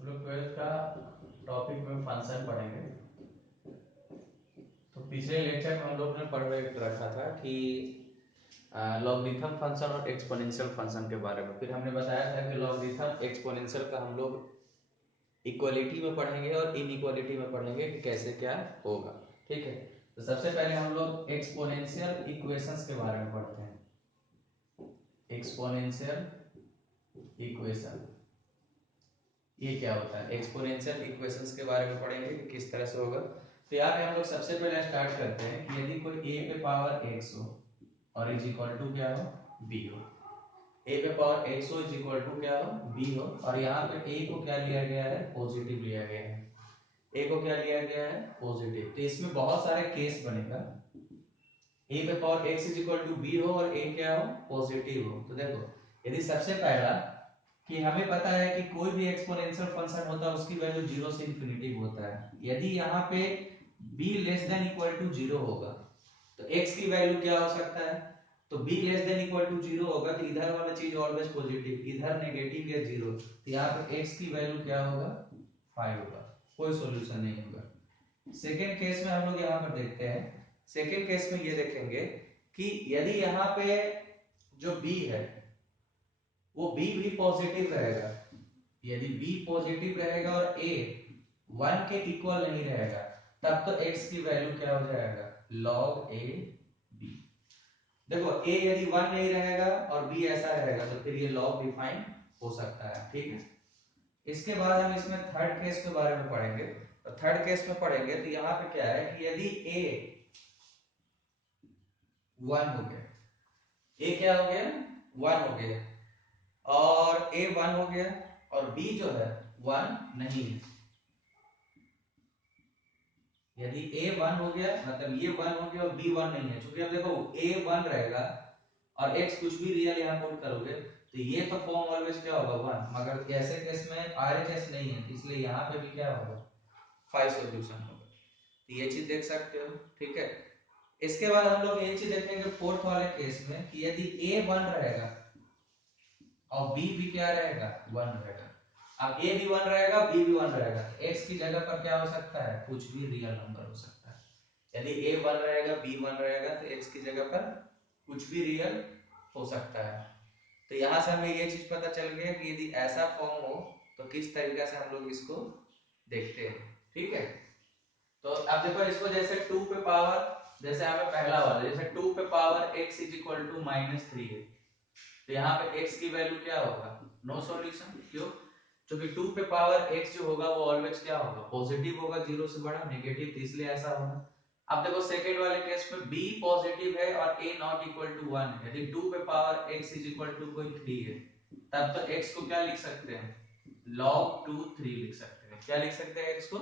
हम लोग 12th का टॉपिक में फंक्शन पढ़ेंगे। तो पिछले लेक्चर में हम लोग ने पढ़ रखा था कि लॉगरिथम फंक्शन और एक्सपोनेंशियल फंक्शन के बारे में। फिर हमने बताया था कि लॉगरिथम एक्सपोनेंशियल का हम लोग इक्वलिटी में पढ़ेंगे और इनइक्वालिटी में पढ़ेंगे कि कैसे क्या होगा। ठीक है, तो सबसे पहले हम लोग एक्सपोनेंशियल इक्वेशंस के बारे में पढ़ते हैं। एक्सपोनेंशियल इक्वेशन ये क्या होता है? एक्सपोनेंशियल इक्वेशंस के बारे में पढ़ेंगे कि किस तरह से होगा। तो यहाँ पे हम लोग सबसे पहले स्टार्ट करते हैं कि यदि कोई a पे पावर x हो और इज इक्वल टू क्या हो, b हो। a पे पावर x हो इज इक्वल टू क्या हो, b हो। और यहाँ पे a को क्या लिया गया है, पॉजिटिव लिया गया है। a को क्या लिया गया है, पॉजिटिव। तो इसमें बहुत सारे केस बनेगा। a पे power x is equal to b हो और a क्या हो, पॉजिटिव हो। तो देखो, यदि सबसे पहला कि हमें पता है कि कोई भी एक्सपोनेंशियल फंक्शन होता है उसकी वैल्यू 0 से इंफिनिटी होता है। यदि यहाँ पे b less than equal to 0 होगा तो x की वैल्यू क्या हो सकता है, तो b less than equal to 0 होगा तो इधर वाला चीज ऑलवेज पॉजिटिव, इधर नेगेटिव या 0, तो यहाँ पे x की वैल्यू क्या होगा, 5 होगा। कोई सॉल्यूशन नहीं होगा। सेकेंड केस में हम लोग यहाँ पर देखते हैं। सेकेंड केस में ये देखेंगे कि यदि यहाँ पे जो b है वो b भी पॉजिटिव रहेगा। यदि b पॉजिटिव रहेगा और a 1 के इक्वल नहीं रहेगा तब तो x की वैल्यू क्या हो जाएगा, log a b। देखो a यदि 1 नहीं रहेगा और b ऐसा रहेगा तो फिर ये log डिफाइन हो सकता है। ठीक है, इसके बाद हम इसमें थर्ड केस के बारे में पढ़ेंगे। तो थर्ड केस में पढ़ेंगे तो यहाँ पे क्या है कि यदि a 1 हो गया, a क्या हो गया, 1 हो गया, और a 1 हो गया और b जो है 1 नहीं है। यदि a 1 हो गया मतलब ये 1 हो गया और b 1 नहीं है, क्योंकि अब देखो a 1 रहेगा और x कुछ भी रियल यहाँ पुट करोगे तो ये तो फॉर्म ऑलवेज क्या होगा 1, मगर ऐसे केस में RHS नहीं है इसलिए यहाँ पे भी क्या होगा, 5 सॉल्यूशन होगा। तो ये चीज देख सकते हो। ठीक है, इसके बाद हम लोग ये चीज देखेंगे फोर्थ वाले केस में कि यदि a 1 रहेगा और b भी क्या रहेगा, 1 रहेगा। अब a भी 1 रहेगा b भी 1 रहेगा, x की जगह पर क्या हो सकता है, कुछ भी रियल नंबर हो सकता है। यदि a 1 रहेगा b 1 रहेगा तो x की जगह पर कुछ भी रियल हो सकता है। तो यहां से हमें ये चीज पता चल गया कि यदि ऐसा फॉर्म हो तो किस तरीके से हम लोग इसको देखते हैं। ठीक है, तो अब देखो इसको जैसे 2 पे पावर, जैसे हमें पहला वाला जैसे 2 पे power x is equal to -3 है तो यहाँ पे x की वैल्यू क्या होगा, नो सॉल्यूशन। क्यों, क्योंकि 2 पे पावर x जो होगा वो ऑलवेज क्या होगा, पॉजिटिव होगा, 0 से बड़ा नेगेटिव, तो इसलिए ऐसा होगा। अब देखो सेकंड वाले केस में b पॉजिटिव है और a नॉट इक्वल टू 1 है। यदि 2 पे power x is equal to कोई 3 है तब तो x को क्या लिख सकते हैं, log 2 3 लिख सकते हैं। क्या लिख सकते हैं, x को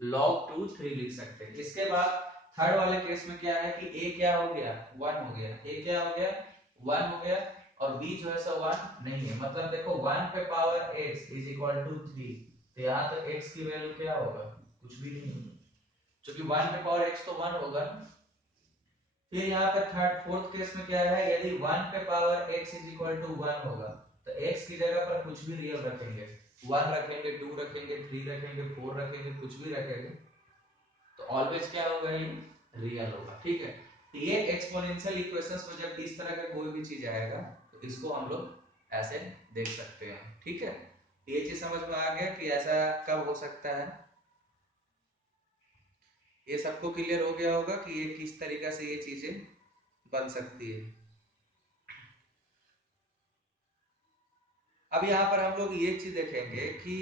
log 2 3 लिख सकते हैं। इसके बाद थर्ड वाले केस में क्या है कि a क्या हो गया, 1 हो गया, a क्या हो गया, 1 हो गया, और b जो है सो 1 नहीं है। मतलब देखो 1 पे power x is equal to 3, तो यहाँ तो x की वैल्यू क्या होगा, कुछ भी नहीं होगा, क्योंकि 1 पे पावर x तो 1 होगा। फिर यहाँ पे थर्ड फोर्थ केस में क्या है, यदि 1 पे power x is equal to 1 होगा तो x की जगह पर कुछ भी रियल रखेंगे, 1 रखेंगे, 2 रखेंगे, 3 रखेंगे, 4 रखेंगे, कुछ भी रखेंगे तो ऑलवेज क्या होगा, ये रियल होगा। ठीक है, तो ये एक्सपोनेंशियल इक्वेशंस में जब इस तरह का कोई भी चीज आएगा तो इसको हम लोग ऐसे देख सकते हैं। ठीक है, तो ये चीज समझ में आ गया कि ऐसा कब हो सकता है। ये सबको क्लियर हो गया होगा कि ये किस तरीके से ये चीजें बन सकती है। अब यहाँ पर हम लोग ये चीज देखेंगे कि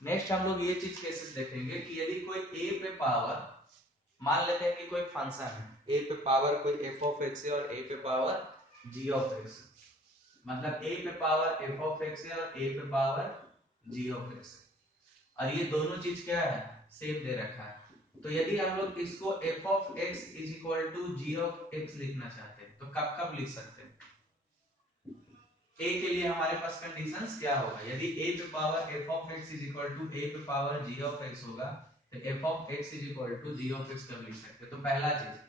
नेक्स्ट हम लोग ये चीज कैसे देखेंगे कि यदि कोई a पे पावर, मान लेते हैं कि कोई फंक्शन है a पे पावर कोई f ऑफ x है और a पे पावर g ऑफ x, मतलब a पे पावर f ऑफ x है और a पे पावर g ऑफ x है, और ये दोनों चीज क्या है, सेम दे रखा है। तो यदि हम लोग इसको f of x is equal to g of x लिखना चाहते हैं तो कब कब लिख सकते हैं, a के लिए हमारे पास कंडीशंस क्या होगा, यदि a पे power f of x is equal to a पे पावर g ऑफ x होगा तो f of x is equal to g of x कब लिख सकते हैं। तो पहला चीज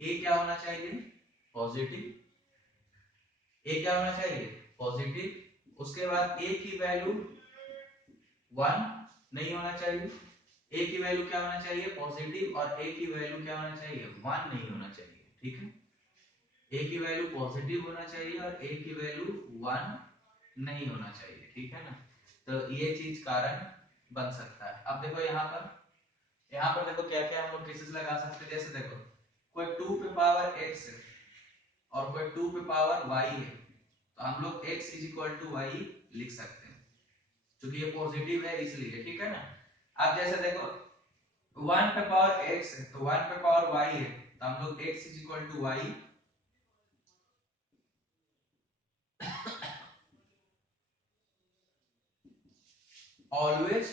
a क्या होना चाहिए, पॉजिटिव, a क्या होना चाहिए, पॉजिटिव, उसके बाद a की वैल्यू 1 नहीं होना चाहिए, a की वैल्यू क्या होना चाहिए पॉजिटिव, और a की वैल्यू क्या होना चाहिए 1 नहीं होना चाहिए, ठीक है। a की वैल्यू पॉजिटिव होना चाहिए और a की वैल्यू 1 नहीं होना चाहिए, ठीक है ना। तो ये चीज कारण बन सकता है। अब देखो यहाँ पर देखो क्या क्या हम लोग केसेस लगा सकते हैं। जैसे देखो कोई 2 पे पावर x है और कोई 2 पे पावर y है, तो हम लोग x is equal to y लिख सकते हैं क्योंकि ये पॉजिटिव है इसलिए, ठीक है ना। अब जैसे देखो 1 पे पावर x है तो 1 पे पावर y है, तो हम लोग x is equal to y always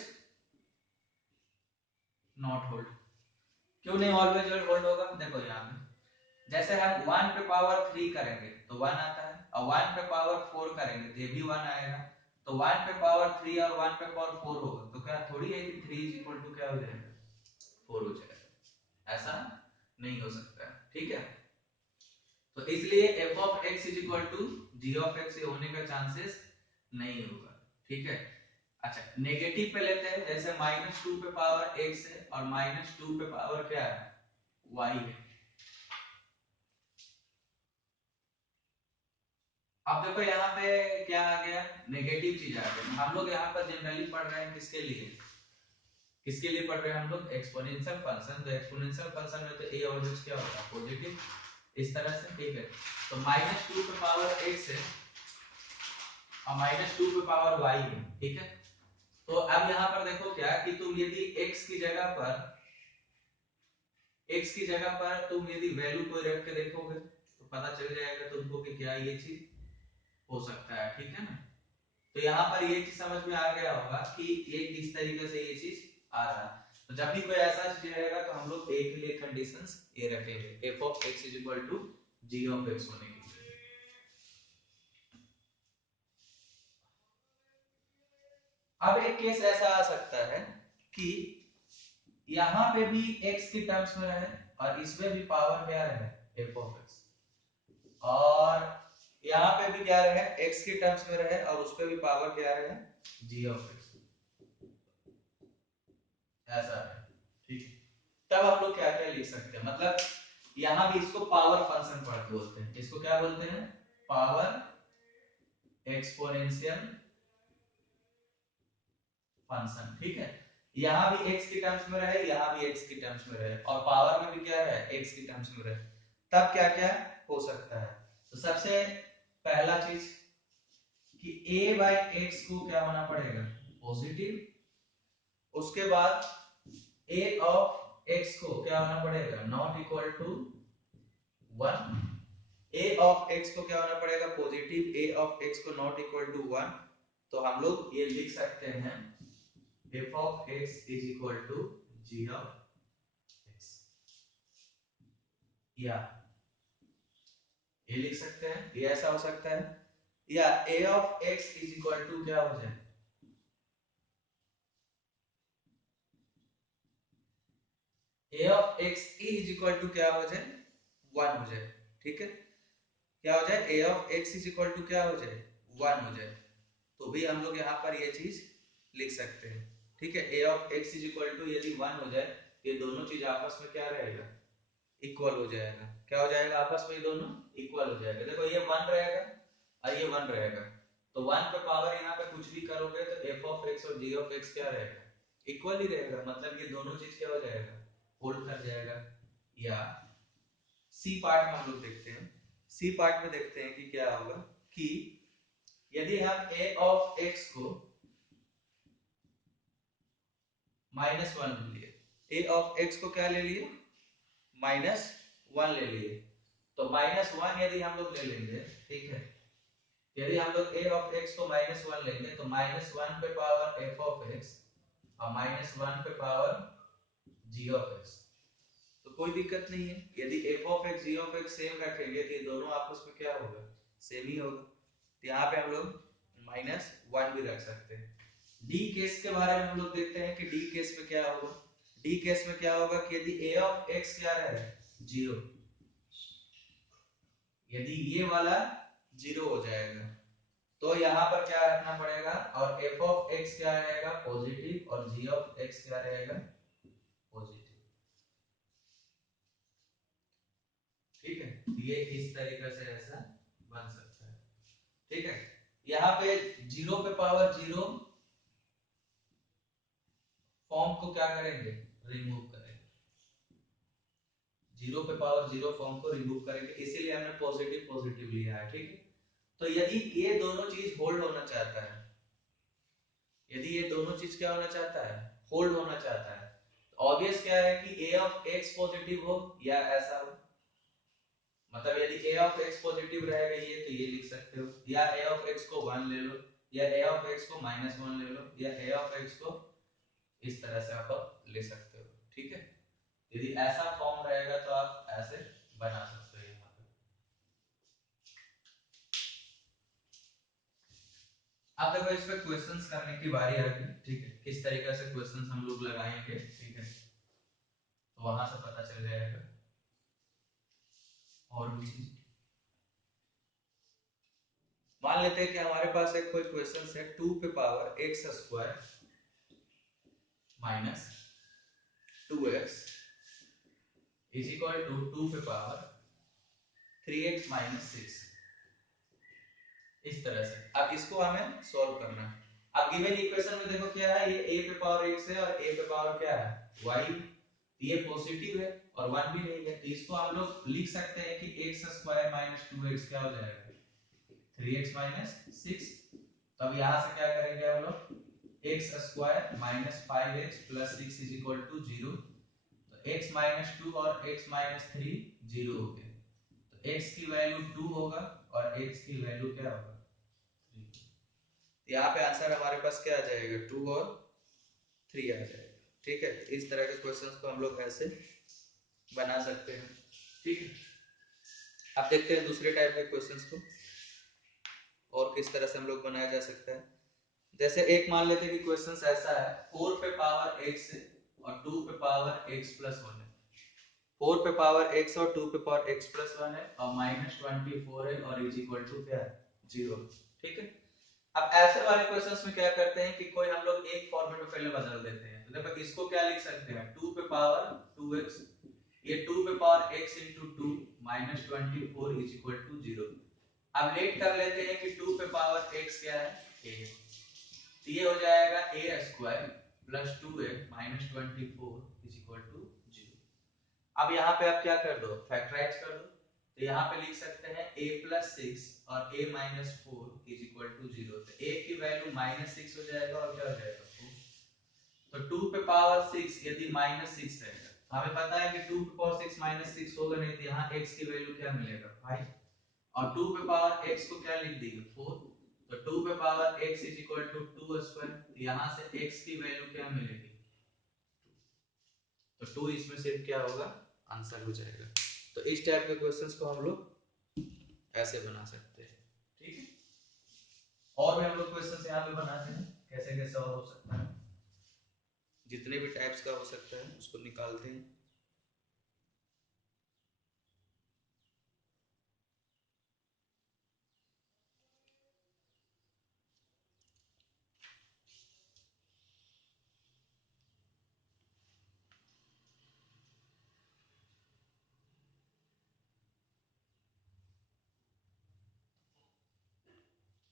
not hold. क्यों नहीं ऑलवेज होल्ड होगा, देखो यहाँ पे जैसे हम 1 पे पावर 3 करेंगे तो 1 आता है, और 1 पे पावर 4 करेंगे तो ये भी 1 आएगा। तो 1 पे पावर 3 और 1 पे पावर 4 होगा तो क्या थोड़ी है कि 3 इज इक्वल टू क्या हो जाएगा 4 हो जाएगा, ऐसा नहीं हो सकता है, ठीक है। तो इसलिए f of x is equal to g of x होने का चांसेस नहीं होगा, ठीक है। अच्छा नेगेटिव पे लेते हैं, जैसे -2 पे पावर x है और -2 पे पावर क्या है y है। अब देखो यहाँ पे क्या आ गया नेगेटिव चीज आ गई। हम लोग यहाँ पर जनरली पढ़ रहे हैं किसके लिए पढ़ रहे हैं हम लोग एक्सपोनेंशियल फंक्शन। तो एक्सपोनेंशियल फंक्शन में तो a ऑलवेज क्या होता है पॉजिटिव, इस तरह से, ठीक है। तो -2 पे पावर x है और -2 पे पावर y है, ठीक है। तो अब यहाँ पर देखो क्या कि तुम यदि x की जगह पर तुम यदि वैल्यू कोई रख के देखोगे तो पता चल जाएगा तुमको कि क्या ये चीज हो सकता है, ठीक है ना। तो यहाँ पर ये चीज समझ में आ गया होगा कि ये किस तरीके से ये चीज आ रहा है। तो जब भी कोई ऐसा चीज रहेगा तो हम लोग a के लिए कंडीशंस ये रखेंगे f of x is equal to g of x होने के लिए। अब एक केस ऐसा आ सकता है कि यहाँ पे भी x की टर्म्स में रहे और इसमें भी पावर क्या रहे f ऑफ x, और यहाँ पे भी क्या रहे x की टर्म्स में रहे और उस पे भी पावर क्या रहे g ऑफ x, ऐसा है, ठीक है। तब हम लोग क्या क्या लिख सकते हैं, मतलब यहाँ भी इसको पावर फंक्शन पढ़ते बोलते हैं, इसको क्या बोलते हैं पावर एक्सपोनेंशियल फंक्शन, ठीक है। यहाँ भी x की टर्म्स में रहे, यहाँ भी x की टर्म्स में रहे, और पावर में भी क्या है x की टर्म्स में रहे, तब क्या क्या हो सकता है। तो सबसे पहला चीज कि a बाई एक्स को क्या होना पड़ेगा पॉजिटिव, उसके बाद a ऑफ x को क्या होना पड़ेगा not equal to 1, a of x को क्या होना पड़ेगा पॉजिटिव, a ऑफ x को नॉट इक्वल टू 1। तो हम लोग ये लिख सकते हैं f of x is equal to g of x, या ये लिख सकते हैं, ये ऐसा हो सकता है, या a of x is equal to क्या हो जाए a of x is equal to क्या हो जाए 1 हो जाए, ठीक है। क्या हो जाए a of x is equal to क्या हो जाए 1 हो जाए। तो भी हम लोग यहाँ पर ये चीज लिख सकते हैं, ठीक है। a of x is equal to यदि 1 हो जाए ये दोनों चीज आपस में क्या रहेगा इक्वल हो जाएगा, क्या हो जाएगा आपस में ये दोनों इक्वल हो जाएगा। देखो ये 1 रहेगा और ये 1 रहेगा, तो 1 पे पावर यहाँ पे कुछ भी करोगे तो f ऑफ x और g ऑफ x क्या रहेगा इक्वल ही रहेगा, मतलब ये दोनों चीज क्या हो जाएगा होल्ड कर जाएगा। या सी पार्ट में हम लोग देखते हैं, सी पार्ट में देखते हैं कि क्या होगा कि यदि हम a ऑफ x को -1 ले लिए, a ऑफ x को क्या ले लिए -1 ले लिए, तो -1 यदि हम लोग ले लेंगे, ठीक है। यदि हम लोग a ऑफ x को -1 लेंगे तो -1 पे पावर f ऑफ x और -1 पे पावर g ऑफ x, तो कोई दिक्कत नहीं है। यदि f of x g of x same रखेंगे तो ये दोनों आपस में क्या होगा सेम ही होगा। तो यहाँ पे हम लोग -1 भी रख सकते हैं। डी केस के बारे में हम लोग देखते हैं कि डी केस में क्या होगा। डी केस में क्या होगा कि यदि a ऑफ x क्या रहे 0, यदि ये वाला 0 हो जाएगा तो यहाँ पर क्या रखना पड़ेगा, और एफ ऑफ एक्स क्या रहेगा, पॉजिटिव, और जी ऑफ एक्स क्या रहेगा, पॉजिटिव। ठीक है, ये इस तरीके से ऐसा बन सकता है। ठीक है, यहाँ पे जीरो पे पावर जीरो फॉर्म को क्या करेंगे, रिमूव करेंगे। जीरो पे पावर जीरो फॉर्म को रिमूव करेंगे, इसीलिए हमने पॉजिटिव पॉजिटिव लिया है। ठीक है, तो यदि ये दोनों चीज होल्ड होना चाहता है, यदि ये दोनों चीज क्या होना चाहता है, होल्ड होना चाहता है, तो ऑब्वियस क्या है कि ए ऑफ एक्स पॉजिटिव हो या ऐसा हो। मतलब यदि ए ऑफ एक्स पॉजिटिव रहेगा ये, तो ये लिख सकते हो, या ए ऑफ एक्स को वन ले लो, या ए ऑफ एक्स को माइनस वन ले लो, या ए ऑफ एक्स को इस तरह से आप ले सकते हो। ठीक है, यदि ऐसा फॉर्म रहेगा तो आप ऐसे बना सकते हो। यहाँ पे आप देखो, इस पे क्वेश्चंस करने की बारी आ गई। ठीक है, किस तरीके से क्वेश्चंस हम लोग लगाएंगे। ठीक है, तो वहां से पता चल जाएगा। और भी चीज मान लेते हैं कि हमारे पास एक कोई क्वेश्चन है, टू पे power x square minus two x is equal to two पे power three x minus six. इस तरह से अब इसको हमें सॉल्व करना है। अब गिवन इक्वेशन में देखो क्या है, ये a पे पावर x है, और a पे पावर क्या है, y। ये पॉजिटिव है और वन भी नहीं है, तो इसको हम लोग लिख सकते हैं कि x square minus two x क्या हो जाएगा, थ्री एक्स माइनस सिक्स। तब यहाँ से क्या करेंगे हम लोग, x square minus five x plus six is equal to zero. तो x माइनस टू और x माइनस थ्री जीरो हो गए, तो x की वैल्यू टू होगा और x की वैल्यू क्या होगा, यहाँ पे आंसर हमारे पास क्या आ जाएगा, टू और थ्री आ जाएगा। ठीक है, इस तरह के क्वेश्चंस को हम लोग ऐसे बना सकते हैं। ठीक है, अब देखते हैं दूसरे टाइप के क्वेश्चंस को और किस तरह से हम लोग बनाया जा सकता है। जैसे एक मान लेते हैं कि क्वेश्चंस ऐसा है, फोर पे पावर एक्स है और टू पे पावर एक्स प्लस वन है। फोर पे पावर एक्स और टू पे पावर एक्स प्लस वन है, और माइनस ट्वेंटी फोर है, और इज इक्वल टू क्या है, जीरो। ठीक है, अब ऐसे वाले क्वेश्चंस में क्या करते हैं कि कोई हम लोग एक फॉर्मेट में पहले बदल देते हैं। तो देखो इसको क्या लिख सकते हैं, टू पे पावर टू एक्स, ये टू पे power x into two minus twenty four is equal to zero. अब लेट कर लेते हैं कि टू पे पावर एक्स क्या है, ए है, तो ये हो जाएगा a square plus two a minus twenty four is equal to zero. अब यहाँ पे आप क्या कर दो, फैक्टराइज कर दो, तो यहाँ पे लिख सकते हैं a प्लस सिक्स और a minus four is equal to zero. तो a की वैल्यू माइनस सिक्स हो जाएगा और क्या हो जाएगा, तो टू पे पावर सिक्स यदि माइनस सिक्स रहेगा, तो हमें पता है कि टू पे पावर सिक्स माइनस सिक्स होगा नहीं, तो यहाँ x की वैल्यू क्या मिलेगा, फाइव। और टू पे पावर x को क्या लिख दिए, फोर। तो टू पे power x is equal to two square, तो यहाँ से x की वैल्यू क्या मिलेगी, तो टू इसमें से क्या होगा, आंसर हो जाएगा। तो इस टाइप के क्वेश्चंस को हम लोग ऐसे बना सकते हैं। ठीक है, और भी हम लोग क्वेश्चंस यहाँ पे बनाते हैं, कैसे कैसे और हो सकता है, जितने भी टाइप्स का हो सकता है उसको निकालते हैं।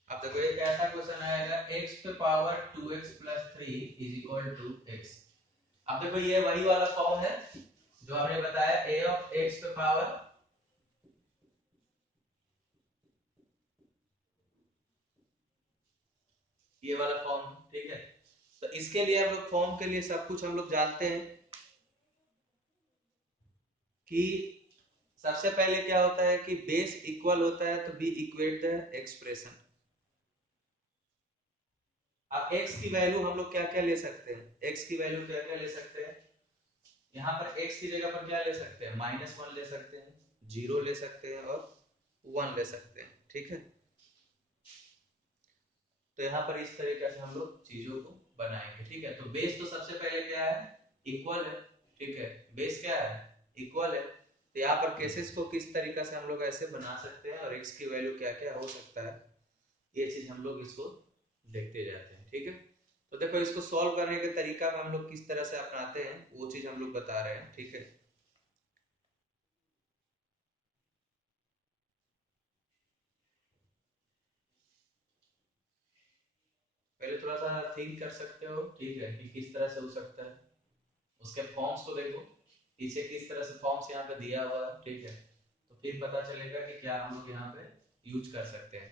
अब देखो एक ऐसा क्वेश्चन आएगा, x पे power 2x plus three is equal to x। अब देखो ये वही वाला फॉर्म है जो हमने बताया, a ऑफ x पे पावर, ये वाला फॉर्म। ठीक है, तो इसके लिए हम लोग फॉर्म के लिए सब कुछ हम लोग जानते हैं कि सबसे पहले क्या होता है कि बेस इक्वल होता है तो बी इक्वेट द एक्सप्रेशन। अब x की वैल्यू हम लोग क्या क्या ले सकते हैं, x की वैल्यू क्या क्या ले सकते हैं, यहाँ पर x की जगह पर क्या ले सकते हैं, माइनस वन ले सकते हैं, जीरो ले सकते हैं, और वन ले सकते हैं। ठीक है, तो यहाँ पर इस तरीके से हम लोग चीजों को बनाएंगे। ठीक है, तो बेस तो सबसे पहले क्या है, इक्वल है। ठीक है, बेस क्या है, इक्वल है। तो यहाँ पर केसेस को किस तरीके से हम लोग ऐसे बना सकते हैं और x की वैल्यू क्या क्या हो सकता है, ये चीज हम लोग इसको देखते जाते हैं, ठीक है। तो देखो इसको सॉल्व करने के तरीका में हम लोग किस तरह से अपनाते हैं वो चीज हम लोग बता रहे हैं, ठीक है। पहले थोड़ा सा थिंक कर सकते हो, ठीक है, कि किस तरह से हो सकता है। उसके फॉर्म्स को देखो, पीछे किस तरह से फॉर्म्स यहाँ पे दिया हुआ है, ठीक है। तो फिर पता चलेगा कि क्या हम लोग यहाँ पे यूज कर सकते हैं।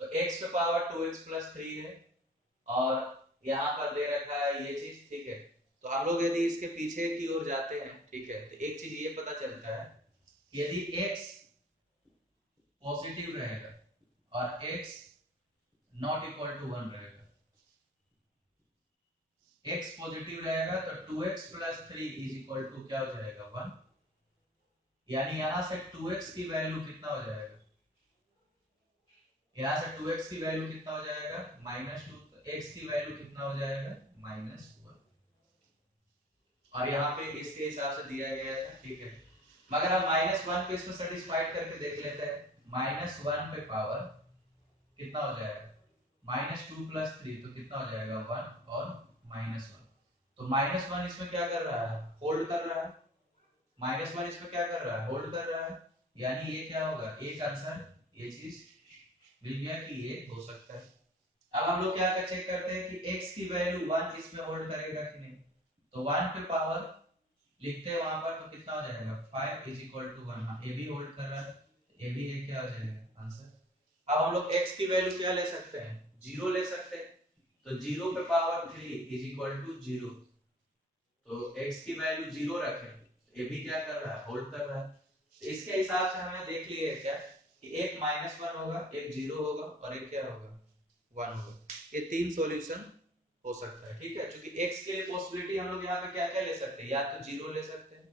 तो x पे पावर 2x+3 है, और यहाँ पर दे रखा है ये चीज, ठीक है। तो हम लोग यदि इसके पीछे की ओर जाते हैं, ठीक है, तो एक चीज ये पता चलता है कि यदि x पॉजिटिव रहेगा और x नॉट इक्वल टू 1 रहेगा, x पॉजिटिव रहेगा तो 2x+3 इज इक्वल टू क्या हो जाएगा 1। यानी यहां से 2x की वैल्यू कितना हो जाएगा, यहां से 2x की वैल्यू कितना हो जाएगा -2, तो x की वैल्यू कितना हो जाएगा -1। और यहाँ पे इसके हिसाब से दिया गया था, ठीक है। मगर हम -1 पे इसको सेटिस्फाइड करके देख लेते हैं। -1 पे पावर कितना हो जाएगा, -2+3 तो कितना हो जाएगा 1 और -1। तो -1 इसमें क्या कर रहा है, होल्ड कर रहा है। -1 इसमें क्या कर रहा है, होल्ड कर रहा है। यानी ये क्या होगा, एक आंसर ये चीज मिल गया कि ये हो सकता है। अब हम लोग क्या चेक करते हैं कि x की वैल्यू 1 इसमें होल्ड करेगा कि नहीं। तो 1 पे पावर लिखते हैं वहां पर, तो कितना हो जाएगा 5 इज इक्वल टू 1। हाँ, ए भी होल्ड कर रहा है, ए भी ये क्या हो जाएगा आंसर। अब हम लोग x की वैल्यू क्या ले सकते हैं, 0 ले सकते हैं। तो 0 पे पावर 3 इज इक्वल टू 0। तो x की वैल्यू 0 रखें, ये भी क्या कर रहा है, होल्ड कर रहा है। तो इसके हिसाब से हमें देख लिए क्या कि एक -1 होगा, एक 0 होगा और एक क्या होगा 1 होगा। ये तीन सॉल्यूशन हो सकता है, ठीक है। क्योंकि x के लिए पॉसिबिलिटी हम लोग यहाँ पे क्या क्या ले सकते हैं, या तो 0 ले सकते हैं,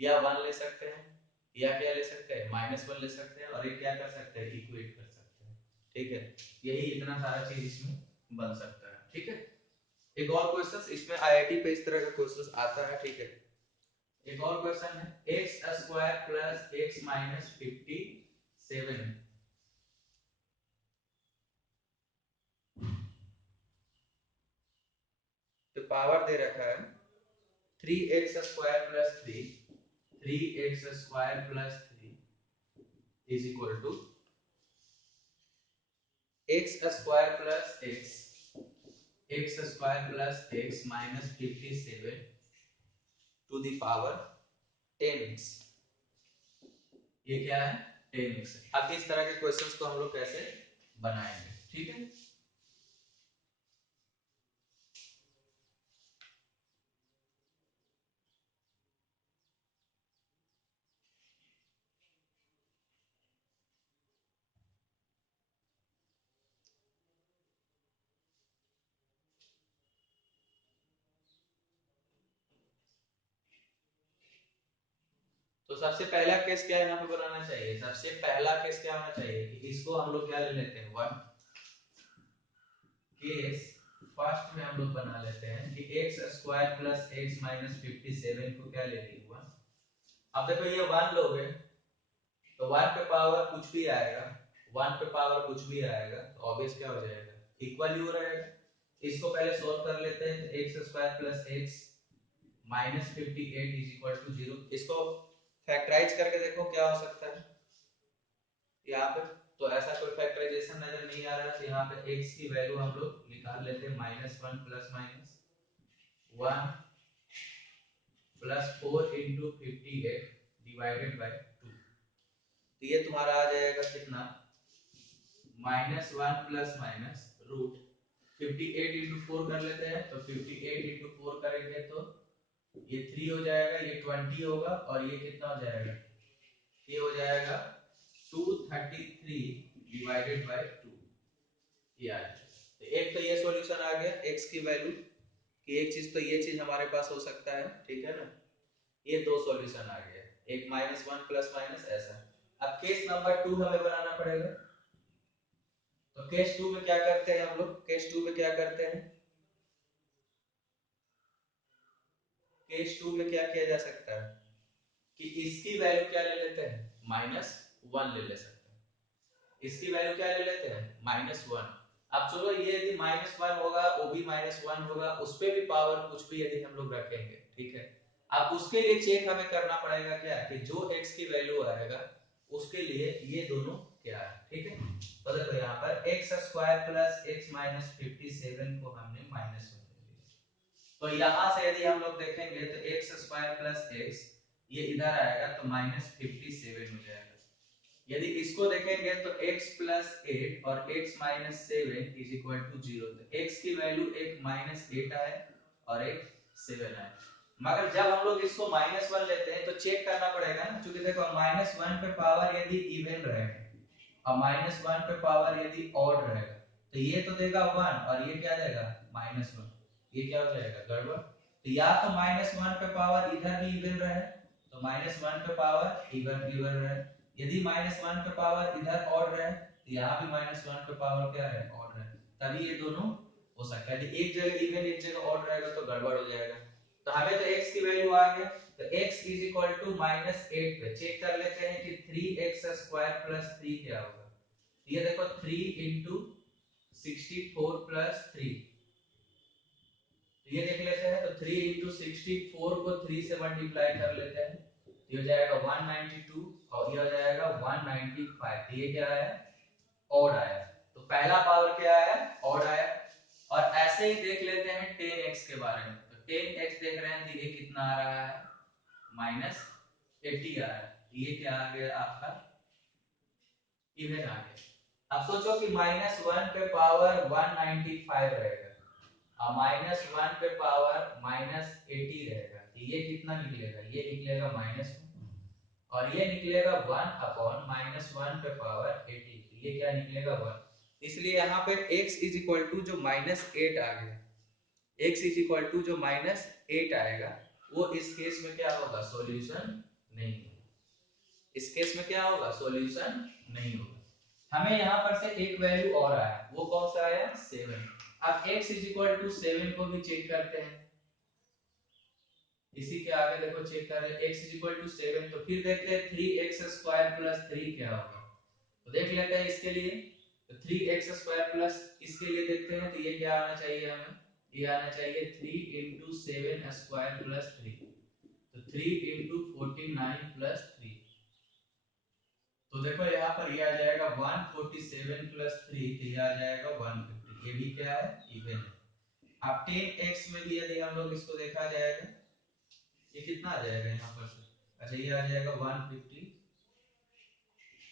या 1 ले सकते हैं, या क्या ले सकते हैं -1 ले सकते हैं, और एक क्या कर सकते हैं, इक्वेट कर सकते हैं, ठीक है। यही इतना सारा चीज इसमें बन सकता है, ठीक है। एक और क्वेश्चन इसमें आईआईटी पे इस तरह का क्वेश्चन आता है, ठीक है। एक और क्वेश्चन है x² + x−57। तो पावर दे रखा है 3x² + 3, 3x² + 3 is equal to x² + x² + x−57 to the power 10x। ये क्या है 10x। अब इस तरह के क्वेश्चंस को हम लोग कैसे बनाएंगे, ठीक है। तो सबसे पहला केस क्या यहाँ पे बनाना चाहिए, सबसे पहला केस क्या होना चाहिए कि इसको हम लोग क्या ले लेते हैं 1 केस। फर्स्ट में हम लोग बना लेते हैं कि x² + x−57 को क्या ले लिए 1। अब देखो ये 1 लोगे तो 1 पे पावर कुछ भी आएगा, 1 पे पावर कुछ भी आएगा तो ऑब्वियस क्या हो जाएगा, इक्वल ही हो रहेगा। इसको पहले सोल्व कर लेते हैं। x² + x−58 is equal to 0। इसको फैक्टराइज करके देखो क्या हो सकता है यहाँ पे। तो ऐसा कोई फैक्टराइजेशन नजर नहीं आ रहा, तो यहाँ पे x की वैल्यू हम लोग निकाल लेते हैं -1 + -1 +4 × 58 डिवाइडेड बाय 2। तो ये तुम्हारा आ जाएगा कितना, -1 ± रूट 58 × 4 कर लेते हैं। तो 58 × 4 करेंगे तो ये 3 हो जाएगा, ये 20 होगा, और ये कितना हो जाएगा, ये हो जाएगा 233 डिवाइडेड बाय 2। ये आ जाएगा। तो एक तो ये सॉल्यूशन आ गया x की वैल्यू कि एक चीज तो ये चीज हमारे पास हो सकता है, ठीक है ना। ये दो सॉल्यूशन आ गया, एक -1 ± ऐसा। अब केस नंबर 2 हमें बनाना पड़ेगा। तो केस 2 में क्या करते हैं हम लोग, केस 2 में क्या करते हैं, केस 2 में क्या किया जा सकता है कि इसकी वैल्यू क्या ले लेते हैं -1 ले ले सकते हैं। इसकी वैल्यू क्या ले लेते हैं -1। अब चलो ये यदि -1 होगा, वो भी -1 होगा, उस पे भी पावर कुछ भी यदि हम लोग रखेंगे, ठीक है। अब उसके लिए चेक हमें करना पड़ेगा क्या कि जो x की वैल्यू आएगा उसके लिए ये दोनों क्या है, ठीक है। तो देखो यहाँ पर x square plus x minus 57 को हमने -1 ले लिया। तो यहाँ से यदि हम लोग देखेंगे तो x स्क्वायर प्लस x ये इधर आएगा तो -57 हो जाएगा। यदि इसको देखेंगे तो x प्लस 8 और x minus 7 is equal to 0। तो x की वैल्यू एक -8 आए और एक 7 आए। मगर जब हम लोग इसको -1 लेते हैं तो चेक करना पड़ेगा ना, क्योंकि देखो -1 पे पावर यदि इवन रहेगा और -1 पे पावर यदि ऑड रहेगा तो ये तो देगा 1 और ये क्या देगा -1। ये क्या हो जाएगा गड़बड़। तो या तो -1 पे पावर इधर भी इवन रहे तो -1 पे पावर इवन इवन रहे, यदि -1 पे पावर इधर ऑड रहे तो यहाँ भी -1 पे पावर क्या रहे ऑड रहे, तभी ये दोनों हो सकता है। यदि एक जगह इवन एक जगह ऑड रहेगा तो गड़बड़ हो जाएगा। तो हमें तो x की वैल्यू आ गया, तो x इज इक्वल टू -8 पे चेक कर लेते हैं कि 3x स्क्वायर प्लस 3 क्या होगा। ये देखो 3 इंटू 64 प्लस 3, तो ये देख लेते हैं। तो 3 इंटू 64 को 3 से मल्टीप्लाई कर लेते हैं, ये हो जाएगा 192 और ये हो जाएगा 195। तो ये क्या है ऑड आया। तो पहला पावर क्या आया ऑड आया। और ऐसे ही देख लेते हैं 10x के बारे में। तो 10x देख रहे हैं तो ये कितना आ रहा है -80 आ रहा है। ये क्या आ गया आपका इवन आ गया। अब सोचो कि -1 पे पावर 195 रहेगा और -1 पे पावर -80 रहेगा, तो ये कितना निकलेगा, ये निकलेगा -1 और ये निकलेगा 1 अपॉन -1 पे पावर 80, तो ये क्या निकलेगा 1। इसलिए यहाँ पे x इज इक्वल टू जो -8 आ गया, x इज इक्वल टू जो -8 आएगा वो इस केस में क्या होगा सॉल्यूशन नहीं होगा। इस केस में क्या होगा सॉल्यूशन नहीं होगा। हमें यहाँ पर से एक वैल्यू और आया, वो कौन सा आया 7। अब x इज इक्वल टू 7 को भी चेक करते हैं। इसी के आगे देखो चेक कर रहे हैं x इज इक्वल टू 7, तो फिर देखते हैं 3x स्क्वायर प्लस 3 क्या होगा। तो देख लेते हैं इसके लिए। तो 3x स्क्वायर प्लस इसके लिए देखते हैं तो ये क्या आना चाहिए हमें, ये आना चाहिए 3 इंटू 7 स्क्वायर प्लस 3। तो 3 इंटू 49 प्लस 3। तो देखो यहाँ पर ये आ जाएगा 147 प्लस 3, तो ये आ जाएगा 150। ये भी क्या है इवन है। अब 10x में भी यदि हम लोग इसको देखा जाएगा ये कितना आ जाएगा यहाँ पर से, अच्छा ये आ जाएगा 150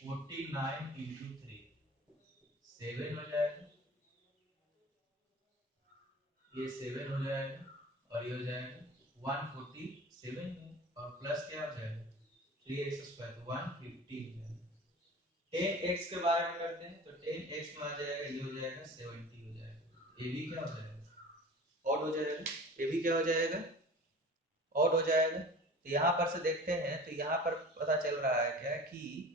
49 इंटू 3 7 हो जाएगा, ये 7 हो जाएगा और ये हो जाएगा 147 है और प्लस क्या हो जाएगा 3x स्क्वायर तो 150 हो जाएगा। 10x के बारे में करते हैं तो 10x में आ जाएगा ये हो जाएगा 70 हो जाएगा, ये भी क्या हो जाएगा ऑड हो जाएगा, ये भी क्या हो जाएगा ऑड हो जाएगा। तो यहाँ पर से देखते हैं तो यहाँ पर पता चल रहा है क्या कि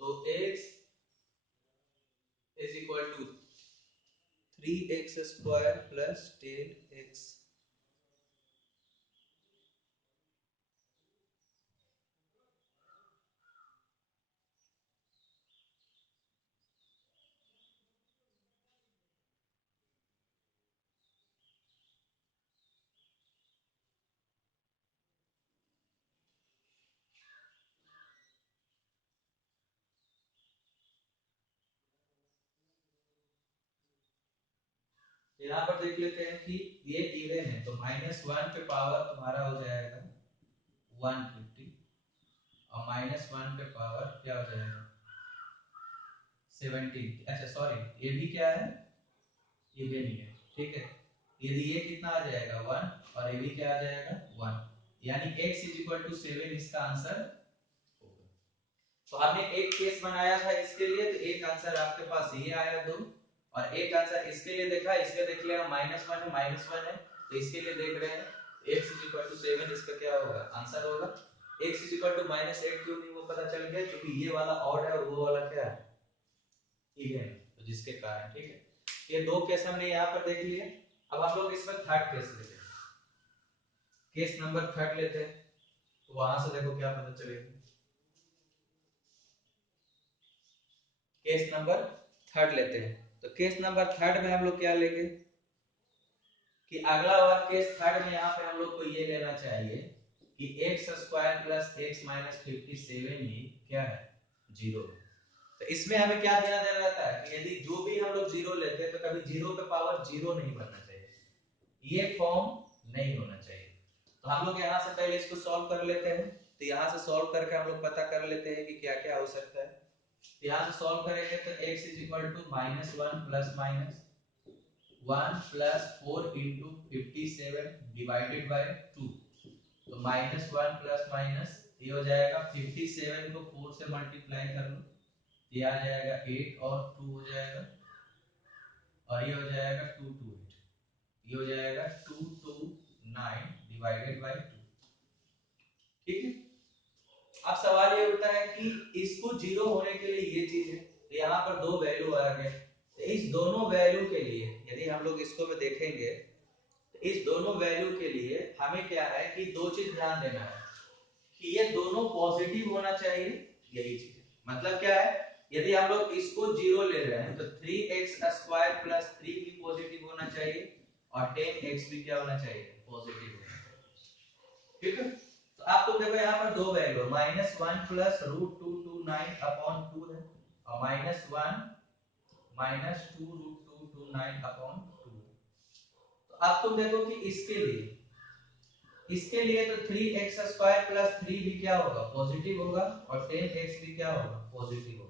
तो x is equal to 3x square plus 10x। यहाँ पर देख लेते हैं कि ये इवन है तो -1 पे पावर तुम्हारा हो जाएगा 150 और -1 पे पावर क्या हो जाएगा 17। अच्छा सॉरी ये भी क्या है इवन ही है, ठीक है। यदि ये कितना आ जाएगा 1 और ये भी क्या आ जाएगा 1, यानी x इज इक्वल टू 7 इसका आंसर होगा। तो हमने एक केस बनाया था इसके लिए, तो एक आंसर आपके पास ये आया 2 और एक आंसर इसके लिए देखा, इसके देख लिया -1 है -1 है, तो इसके लिए देख रहे हैं x इज इक्वल टू 7 इसका क्या होगा आंसर होगा। x is equal to minus 8 क्यों नहीं वो पता चल गया, क्योंकि ये वाला ऑड है और वो वाला क्या है, इवन, तो जिसके कारण, ठीक है। ये दो केस हमने यहाँ पर देख लिए। अब हम लोग इसमें थर्ड केस लेते हैं, केस नंबर थर्ड लेते हैं, तो वहां से देखो क्या पता चलेगा। केस नंबर थर्ड लेते हैं, तो केस नंबर थर्ड में हम लोग क्या लेंगे कि अगला वाला केस थर्ड में यहाँ पे हम लोग को ये लेना चाहिए कि x square plus x minus 57 ही क्या है, जीरो। तो इसमें हमें क्या ध्यान देना रहता है कि यदि जो भी हम लोग जीरो लेते हैं तो कभी जीरो पे पावर जीरो नहीं बनना चाहिए, ये फॉर्म नहीं होना चाहिए। तो हम लोग यहाँ से पहले इसको सॉल्व कर लेते हैं। तो यहाँ से सॉल्व करके हम लोग पता कर लेते हैं कि क्या क्या हो सकता है। यहाँ से सॉल्व करेंगे तो x is equal to minus one plus minus 1 plus 4 into 57 divided by 2, तो माइनस 1 प्लस माइनस ये हो जाएगा 57 को 4 से मल्टीप्लाई कर लो, ये आ जाएगा 8 और 2 हो जाएगा, और ये हो जाएगा 2 2 8, ये हो जाएगा 2 2 9 डिवाइडेड बाय 2, ठीक है। अब सवाल ये उठता है कि इसको जीरो होने के लिए ये चीज है, तो यहाँ पर दो वैल्यू आ गए, तो इस दोनों वैल्यू के लिए यदि हम लोग इसको में देखेंगे तो इस दोनों वैल्यू के लिए हमें क्या है कि दो चीज ध्यान देना है कि ये दोनों पॉजिटिव होना चाहिए, यही चीज है। मतलब क्या है, यदि हम लोग इसको जीरो ले रहे हैं तो 3x स्क्वायर प्लस 3 भी पॉजिटिव होना चाहिए और 10x भी क्या होना चाहिए, पॉजिटिव होना चाहिए, ठीक है। तो आप तो देखो यहाँ पर दो वैल्यू है, minus one plus root two two nine upon two है, और minus one minus two root two two nine upon two है। तो अब तुम देखो कि इसके लिए तो 3x स्क्वायर प्लस 3 भी क्या होगा, पॉजिटिव होगा, और 10x भी क्या होगा, पॉजिटिव होगा।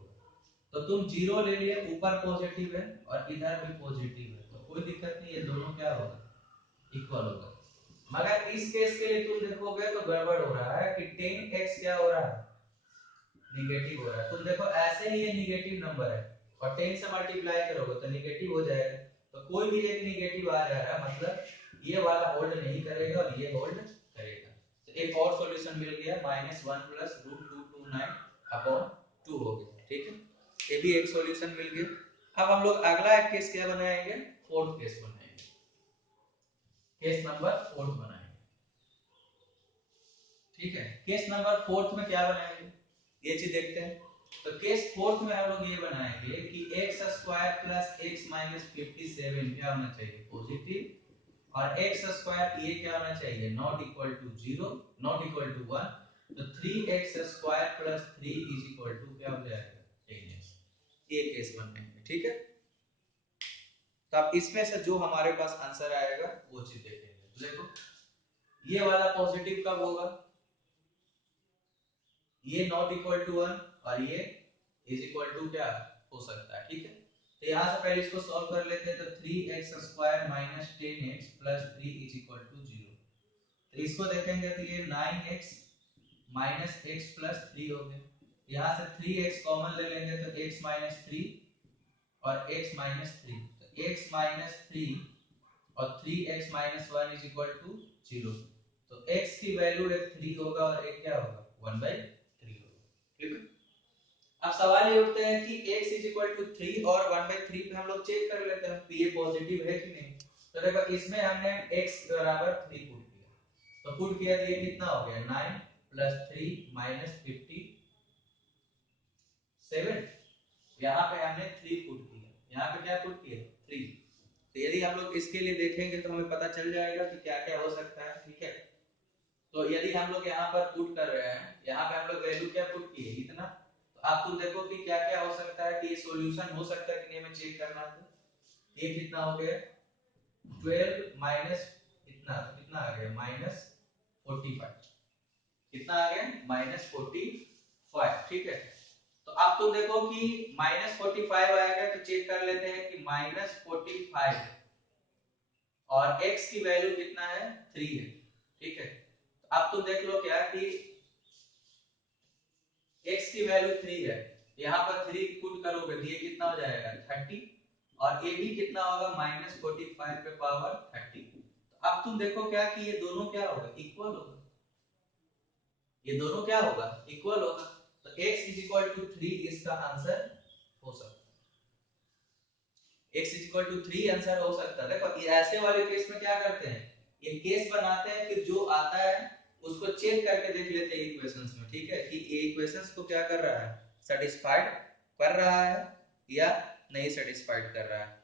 तो तुम जीरो ले लिए, ऊपर पॉजिटिव है और इधर भी पॉजिटिव है, तो कोई दिक्कत नहीं, ये दोनों क्या होगा, इक्वल होगा। मगर इस केस के लिए तुम देखोगे तो गड़बड़ हो रहा है कि 10x क्या हो रहा है, निगेटिव हो रहा है। तुम देखो ऐसे ही ये निगेटिव नंबर है और 10 से मल्टीप्लाई करोगे तो निगेटिव हो जाएगा, तो कोई भी एक निगेटिव आ जा रहा है, मतलब ये वाला होल्ड नहीं करेगा और ये होल्ड करेगा। तो एक और सॉल्यूशन मिल गया, minus one plus root two two nine upon two हो गया, ठीक है। ये भी एक सॉल्यूशन मिल गया। अब हम लोग अगला एक केस क्या बनाएंगे, फोर्थ केस बनाएंगे, केस नंबर फोर्थ बनाएंगे, ठीक है। केस नंबर फोर्थ में क्या बनाएंगे ये चीज देखते हैं। तो केस फोर्थ में हम लोग ये बनाएंगे कि x square plus x minus 57 क्या होना चाहिए, पॉजिटिव, और एक्स स्क्वायर ये क्या होना चाहिए, not equal to zero, not equal to one. तो 3x square plus 3 is equal to क्या हो जाएगा, 10x। ये केस बनाएंगे, ठीक है। तो अब इसमें से जो हमारे पास आंसर आएगा वो चीज देखेंगे। तो देखो ये वाला पॉजिटिव कब होगा, ये नॉट इक्वल टू वन और ये इज इक्वल टू क्या हो सकता है, ठीक है। तो यहाँ से पहले इसको सॉल्व कर लेते हैं, तो 3x square minus 10x plus 3 is equal to 0। तो इसको देखेंगे तो ये 9x माइनस x प्लस 3 हो गया। यहाँ से 3x कॉमन ले लेंगे तो x माइनस 3 और x माइनस 3, तो x माइनस 3 और 3x minus 1 is equal to 0। तो x की वैल्यू एक 3 होगा और एक क्या होगा, 1/3 होगा, ठीक है। अब सवाल ये उठते हैं कि x इज इक्वल टू 3 और 1/3 पे हम लोग चेक कर लेते हैं कि ये पॉजिटिव है कि नहीं। तो देखो इसमें हमने x बराबर 3 पुट किया, तो पुट किया तो ये कितना हो गया, 9 प्लस 3 माइनस 57। यहाँ पे हमने 3 पुट किया, यहाँ पे क्या पुट किया, 3। तो यदि हम लोग इसके लिए देखेंगे तो हमें पता चल जाएगा कि क्या क्या हो सकता है, ठीक है। तो यदि हम लोग यहाँ पर पुट कर रहे हैं, यहाँ पे हम लोग वैल्यू क्या पुट किए, इतना। तो आप तुम देखो कि क्या क्या हो सकता है कि ये सॉल्यूशन हो सकता है कि नहीं, हमें चेक करना है। तो ये कितना हो गया, 12 माइनस इतना, तो कितना आ गया, माइनस 45। कितना आ गया, माइनस 45, ठीक है। तो अब तुम देखो कि माइनस 45 आएगा, तो चेक कर लेते हैं कि माइनस 45 और x की वैल्यू कितना है, 3 है, ठीक है। तो अब तुम देख लो क्या कि x की वैल्यू 3 है, यहाँ पर 3 पुट करोगे तो ये कितना हो जाएगा, 30, और ये भी कितना होगा, माइनस 45 पे पावर 30। तो अब तुम देखो क्या कि ये दोनों क्या होगा, इक्वल होगा। ये दोनों क्या होगा, इक्वल होगा। तो x इज इक्वल टू 3 इसका आंसर हो सकता है। x is equal to 3 answer हो सकता है। देखो ये ऐसे वाले केस में क्या करते हैं, ये केस बनाते हैं, फिर जो आता है उसको चेक करके देख लेते हैं इक्वेशंस में, ठीक है, कि ये इक्वेशंस को क्या कर रहा है, सेटिस्फाइड कर रहा है या नहीं सेटिस्फाइड कर रहा है।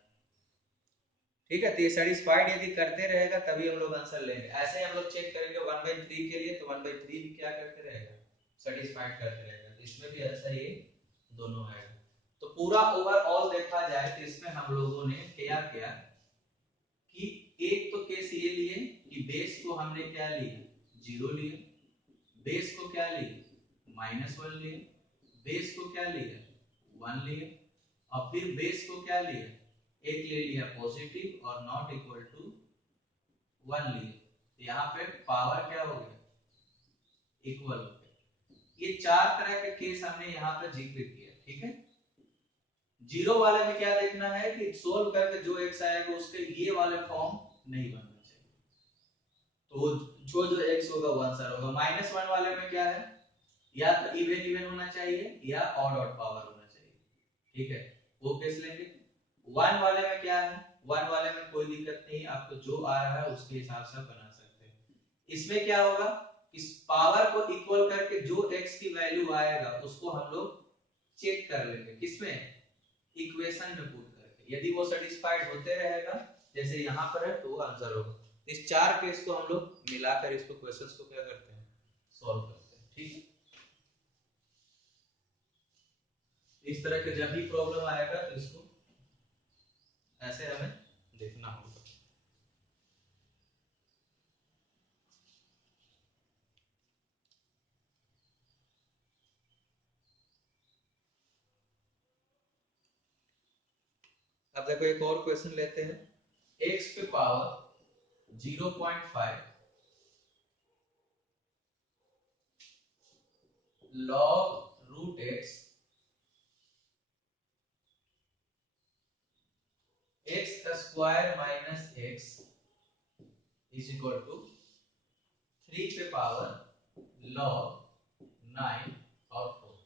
ठीक है, तो ये सेटिस्फाइड यदि करते रहेगा तभी हम लोग आंसर लेंगे। ऐसे ही हम लोग चेक करेंगे 1/3 के लिए, तो 1/3 भी क्या करते रहेगा, सेटिस्फाइड करते रहेगा। तो इसमें भी ऐसा ही दोनों आएगा। तो पूरा ओवरऑल देखा जाए तो इसमें हम लोगों ने क्या किया कि एक तो केस ये लिए कि बेस को हमने क्या लिया, 0 लिया, बेस को क्या लिया, -1 लिया, बेस को क्या लिया, 1 लिया, और फिर बेस को क्या लिया, एक ले लिया पॉजिटिव और नॉट इक्वल टू 1 लिए। तो यहाँ पे पावर क्या हो गया, इक्वल हो गया। ये चार तरह के केस हमने यहाँ पे जिक्र किया, ठीक है। जीरो वाले में क्या देखना है कि सोल्व करके जो एक्स आएगा उसके ये वाले फॉर्म नहीं बनना चाहिए, तो जो जो एक्स होगा वो आंसर होगा। -1 वाले में क्या है, या तो इवन इवन होना चाहिए या ऑड ऑड पावर होना चाहिए, ठीक है, वो केस लेंगे। 1 वाले में क्या है, 1 वाले में कोई दिक्कत नहीं, आपको जो आ रहा है उसके हिसाब से बना सकते हैं। इसमें क्या होगा, इस पावर को इक्वल करके जो x की वैल्यू आएगा उसको हम लोग चेक कर लेंगे, किसमें, इक्वेशन में पुट करके। यदि वो सेटिस्फाइड होते रहेगा जैसे यहाँ पर है तो वो आंसर होगा। इस चार केस को हम लोग मिलाकर इसको क्वेश्चंस को क्या करते हैं, सॉल्व करते हैं, ठीक है। इस तरह के जब भी प्रॉब्लम आएगा तो इसको ऐसे हमें देखना होगा। अब देखो एक और क्वेश्चन लेते हैं। x पे power 0.5 log root x, x square minus x is equal to 3 पे पावर log 9 और 4,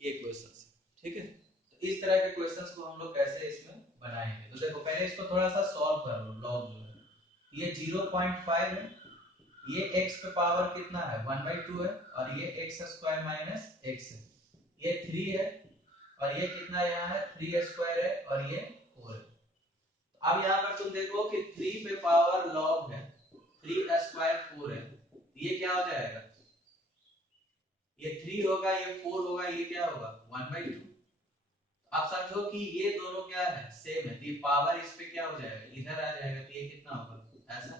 ये क्वेश्चन है, ठीक है। तो इस तरह के क्वेश्चंस को हम लोग कैसे इसमें बनाएंगे, तो देखो पहले इसको थोड़ा सा सॉल्व कर लो। log जो है ये 0.5 है, ये x पे पावर कितना है 1/2 है, और ये x स्क्वायर माइनस x है, ये 3 है, और ये कितना यहाँ है 3 स्क्वायर है, और ये 4 है। अब यहाँ पर तुम देखो कि 3 पे पावर log है, 3 स्क्वायर 4 है, ये क्या हो जाएगा, ये 3 होगा, ये 4 होगा, ये क्या होगा 1/2। आप समझो कि ये दोनों क्या है, सेम है, तो ये पावर इस पे क्या हो जाएगा, इधर आ जाएगा, तो ये कितना होगा ऐसा,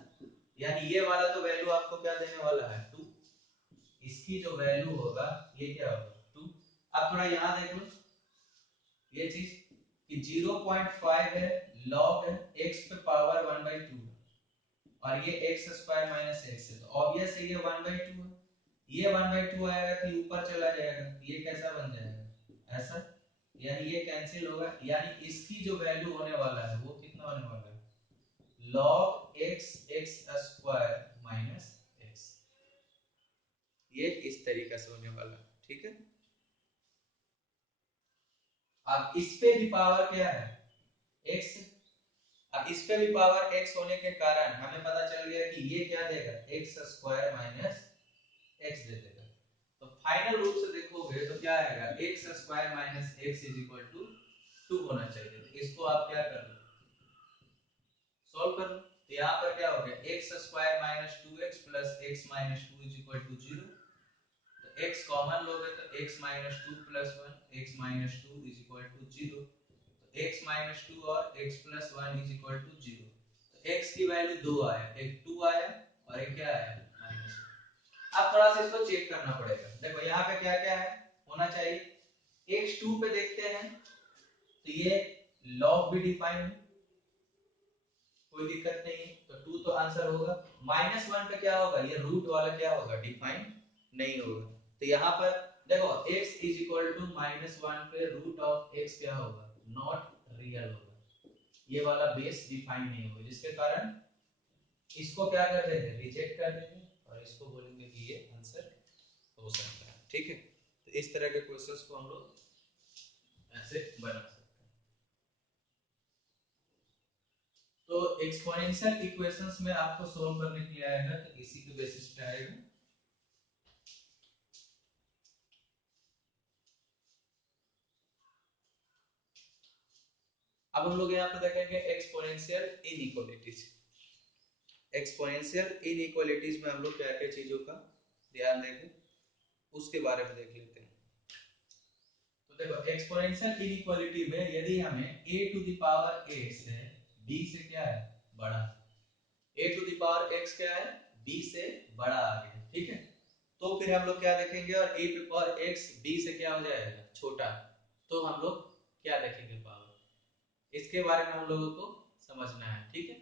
यानी ये वाला तो वैल्यू आपको क्या देने वाला है 2, इसकी जो वैल्यू होगा ये क्या होगा 2। अब थोड़ा यहाँ देख लो ये चीज कि 0.5 है, log है, x पे पावर 1/2 है, और ये x स्क्वायर माइनस x है, तो ऑब्वियस है ये 1/2 है, ये 1/2 आएगा तो ऊपर चला जाएगा, तो ये कैसा बन जाएगा ऐसा, यानी ये कैंसिल होगा, यानी इसकी जो वैल्यू होने वाला है वो कितना होने वाला है log x x square minus x, ये इस तरीके से होने वाला है, ठीक है। अब इस पे भी पावर क्या है x, अब इस पे भी पावर x होने के कारण हमें पता चल गया कि ये क्या देगा x स्क्वायर माइनस x दे देगा। तो फाइनल रूप से देखोगे तो क्या आएगा x square minus x is equal to 2 होना चाहिए। तो इसको आप क्या कर लो, सॉल्व कर लो। तो यहाँ पर क्या हो गया x square minus 2x plus x minus 2 is equal to 0। तो x कॉमन लोगे तो x minus 2 plus 1 x minus 2 is equal to 0। तो x माइनस 2 और x plus 1 is equal to 0। तो x की वैल्यू 2 आया, एक 2 आया और एक क्या आया माइनस 1। अब थोड़ा सा इसको चेक करना पड़ेगा। देखो यहाँ पे क्या क्या है होना चाहिए, x2 पे देखते हैं तो ये log भी डिफाइन है, कोई दिक्कत नहीं है, तो 2 तो आंसर होगा। -1 पे क्या होगा, ये रूट वाला क्या होगा डिफाइन नहीं होगा। तो यहाँ पर देखो x इज इक्वल टू -1 पे रूट ऑफ x क्या होगा नॉट रियल होगा, ये वाला बेस डिफाइन नहीं होगा, जिसके कारण इसको क्या कर देंगे रिजेक्ट कर देंगे और इसको बोलेंगे कि ये आंसर हो सकता है। ठीक है, तो इस तरह के क्वेश्चंस को हम लोग ऐसे बना सकते हैं। तो एक्सपोनेंशियल इक्वेशंस में आपको सोल्व करने के लिए आएगा, तो इसी के बेसिस पे आएगा। अब हम लोग यहाँ पे देखेंगे एक्सपोनेंशियल इनइक्वालिटीज। एक्सपोनेंशियल इनइक्वालिटीज में हम लोग क्या क्या चीजों का ध्यान देंगे उसके बारे में देख लेते हैं। तो देखो एक्सपोनेंशियल इनइक्वालिटी में यदि हमें a to the power x है b से क्या है बड़ा, a to the power x क्या है b से बड़ा आ गया, ठीक है, तो फिर हम लोग क्या देखेंगे, और a पे पावर x b से क्या हो जाएगा छोटा, तो हम लोग क्या देखेंगे पावर, इसके बारे में हम लोगों को समझना है। ठीक है,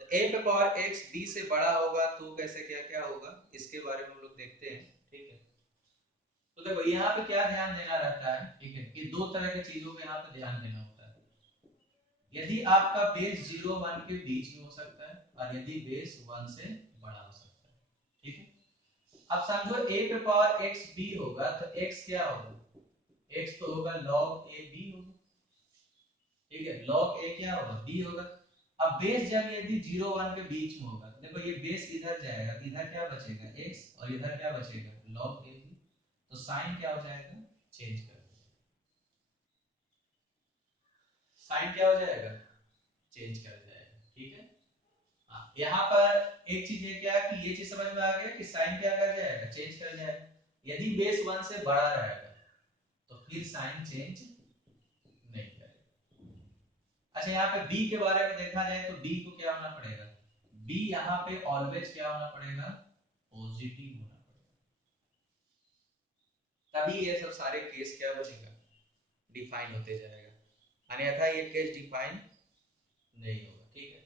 तो a पे पावर x b से बड़ा होगा तो कैसे क्या क्या होगा इसके बारे में हम लोग देखते हैं। ठीक है, तो देखो यहाँ पे क्या ध्यान देना रहता है, ठीक है, कि दो तरह के चीजों पे यहाँ पे ध्यान देना होता है। यदि आपका बेस 0 1 के बीच में हो सकता है और यदि बेस 1 से बड़ा हो सकता है। ठीक है, अब समझो a पे पावर x b होगा तो x क्या होगा, x तो होगा log a b होगा। ठीक है, log a क्या होगा b होगा। अब बेस जब यदि 0 1 के बीच में होगा तो देखो ये बेस इधर जाएगा, इधर क्या बचेगा x और इधर क्या बचेगा log a b, तो साइन क्या हो जाएगा चेंज कर देंगे, साइन क्या हो जाएगा चेंज कर जाएगा। ठीक है, हाँ, यहाँ पर एक चीज ये क्या कि ये चीज समझ में आ गया कि साइन क्या कर जाएगा चेंज कर जाएगा। यदि बेस 1 से बड़ा रहेगा तो फिर साइन चेंज नहीं करेगा। अच्छा यहाँ पे b के बारे में देखा जाए तो b को क्या होना पड़ेगा, b यहाँ पे ऑलवेज क्या होना पड़ेगा पॉजिटिव होना पड़ेगा, तभी ये सब सारे केस क्या बनेगा डिफाइन होते जाएगा, अन्यथा ये केस डिफाइन नहीं होगा। ठीक है,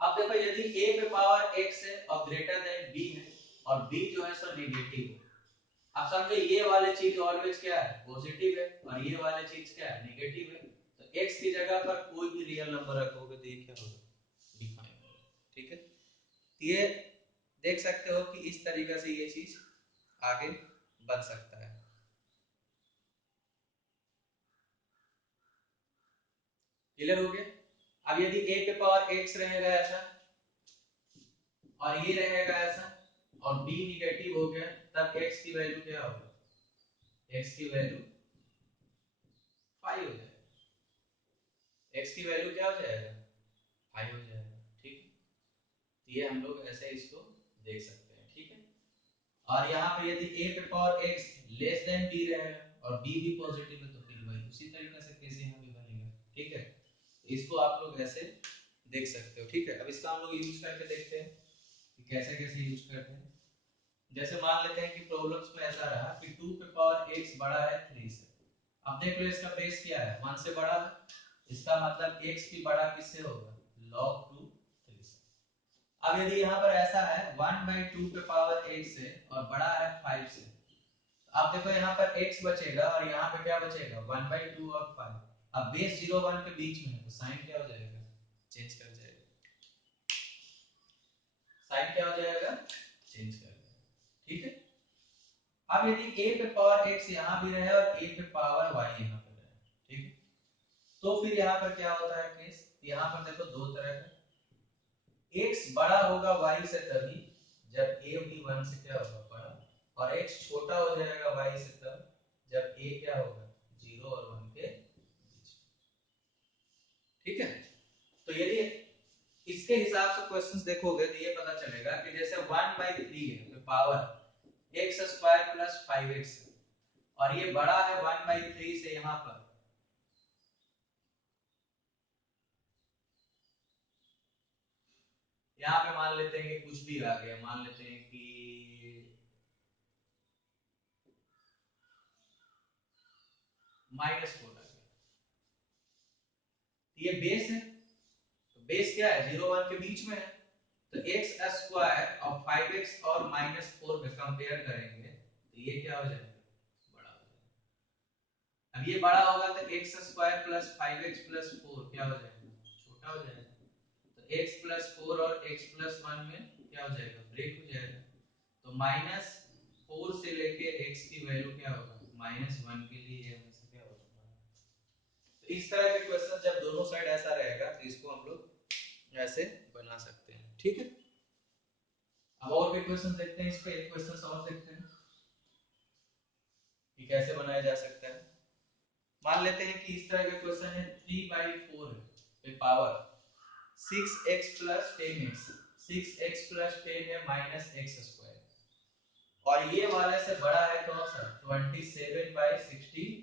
अब देखो यदि a पे पावर x है और ग्रेटर देन b है और b जो है सो नेगेटिव है, अब समझो ये वाले चीज ऑलवेज क्या है पॉजिटिव है और ये वाले चीज क्या है नेगेटिव है, तो x की जगह पर कोई भी रियल नंबर रखोगे तो ये क्या होगा डिफाइन होगा। ठीक है, ये देख सकते हो कि इस तरीके से ये चीज आगे बन सकता है। क्लियर हो गया। अब यदि a पे पावर x रहेगा ऐसा और ये रहेगा ऐसा और b निगेटिव हो गया, तब x की वैल्यू क्या होगा, x की वैल्यू 5 हो जाएगा, x की वैल्यू क्या हो जाएगा 5 हो जाएगा। ठीक है, तो ये हम लोग ऐसे इसको देख सकते हैं। ठीक है, और यहाँ पे यदि a पे power x less than b रहेगा और b भी पॉजिटिव है तो फिर वही उसी तरीके से कैसे यहाँ भी बनेगा। ठीक है, इसको आप लोग ऐसे देख सकते हो। ठीक है, अब इसका हम लोग यूज करके देखते हैं कि कैसे कैसे यूज करते हैं। जैसे मान लेते हैं कि प्रॉब्लम्स में ऐसा रहा कि 2 पे पावर x बड़ा है 3 से, अब देख लो इसका बेस क्या है 1 से बड़ा है, इसका मतलब x भी बड़ा किससे होगा log 2 3 से। अब यदि यहाँ पर ऐसा है 1/2 पे पावर x से और बड़ा है 5 से, तो आप देखो यहाँ पर x बचेगा और यहाँ पे क्या बचेगा 1/2 और 5। अब बेस 0 1 के बीच में है तो साइन क्या हो जाएगा चेंज कर जाएगा, साइन क्या हो जाएगा चेंज कर जाएगा। ठीक है, अब यदि a पे पावर x यहाँ भी रहे और a पे पावर y यहाँ पे रहे, ठीक है, तो फिर यहाँ पर क्या होता है केस, यहाँ पर देखो दो तरह का, x बड़ा होगा y से तभी जब a भी 1 से क्या होगा बड़ा, और x छोटा हो जाएगा y से तब जब a क्या होगा 0 और 1 के बीच। ठीक है, तो यदि इसके हिसाब से क्वेश्चंस देखोगे तो ये पता चलेगा कि जैसे 1/3 है तो power x square plus 5x और ये बड़ा है 1/3 से, यहाँ पर यहाँ पे मान लेते हैं कि कुछ भी आ गया, मान लेते हैं कि -4 आ गया, ये बेस है, तो बेस क्या है 0 1 के बीच में है, तो x स्क्वायर और 5x और -4 में कंपेयर करेंगे तो ये क्या हो जाएगा बड़ा हो जाएगा। अब ये बड़ा होगा तो x square plus 5x plus 4 क्या हो जाएगा छोटा हो जाएगा, तो x प्लस 4 और x प्लस 1 में क्या हो जाएगा ब्रेक हो जाएगा, तो 4 से लेके x की वैल्यू क्या होगा -1 के लिए ये हमेशा क्या होगा। तो इस तरह के क्वेश्चन जब दोनों साइड ऐसा रहेगा तो इसको हम लोग ऐसे बना सकते हैं, ठीक है। अब और भी क्वेश्चन देखते हैं, इस पे एक क्वेश्चन और देखते हैं कि कैसे बनाया जा सकता है। मान लेते हैं कि इस तरह का क्वेश्चन है 3/4 है पे power 6x plus 10x, 6x plus 10 है माइनस एक्स स्क्वायर, और ये वाले से बड़ा है कौन सा 27/64।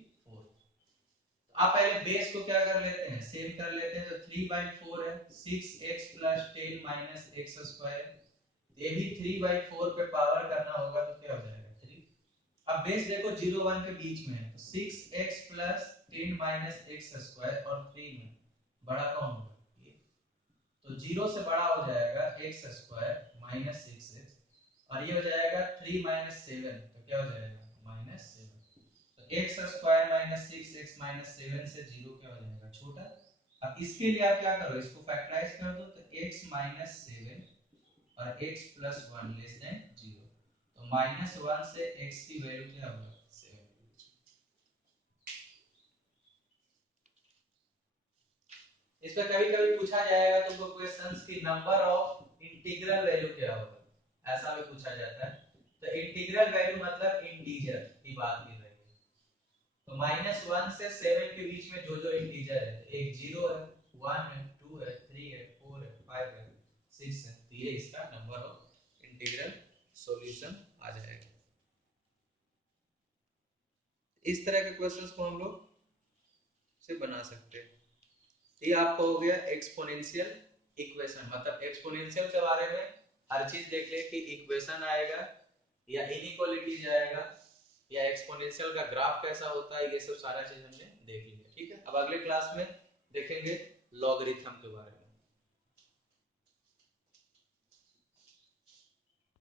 आप पहले बेस को क्या कर लेते हैं सेम कर लेते हैं, तो 3/4 है 6x plus 10 minus x square, ये भी 3/4 पे पावर करना होगा तो क्या हो जाएगा 3। अब बेस देखो 0 1 के बीच में है, तो 6x plus 10 minus x square और 3 में बड़ा कौन होगा ये, तो 0 से बड़ा हो जाएगा एक्स स्क्वायर माइनस 6x, और ये हो जाएगा 3 माइनस 7 तो क्या हो जाएगा -7। तो x square minus 6x minus 7 से 0 क्या हो जाएगा छोटा। अब इसके लिए आप क्या करो इसको फैक्टराइज कर दो, तो x माइनस 7 और x प्लस 1 लेस देन 0, तो -1 से x की वैल्यू क्या होगा 7। इस पे कभी कभी पूछा जाएगा तुमको क्वेश्चंस की नंबर ऑफ इंटीग्रल वैल्यू क्या होगा, ऐसा भी पूछा जाता है। तो इंटीग्रल वैल्यू मतलब इंटीजर की बात की रही है, तो -1 से 7 के बीच में जो जो इंटीजर है, तो एक 0 है 1 है 2 है 3 है 4 है 5 है 6 है, तो ये इसका नंबर ऑफ इंटीग्रल सॉल्यूशन आ जाएगा। इस तरह के क्वेश्चंस को हम लोग से बना सकते हैं। ये आपका हो गया एक्सपोनेंशियल इक्वेशन, मतलब एक्सपोनेंशियल के बारे में हर चीज देख ले कि इक्वेशन आएगा या इनइक्वालिटीज आएगा या एक्सपोनेंशियल का ग्राफ कैसा होता है, ये सब सारा चीज हमने देख लिया, ठीक है। अब अगले क्लास में देखेंगे लॉगरिथम के बारे में।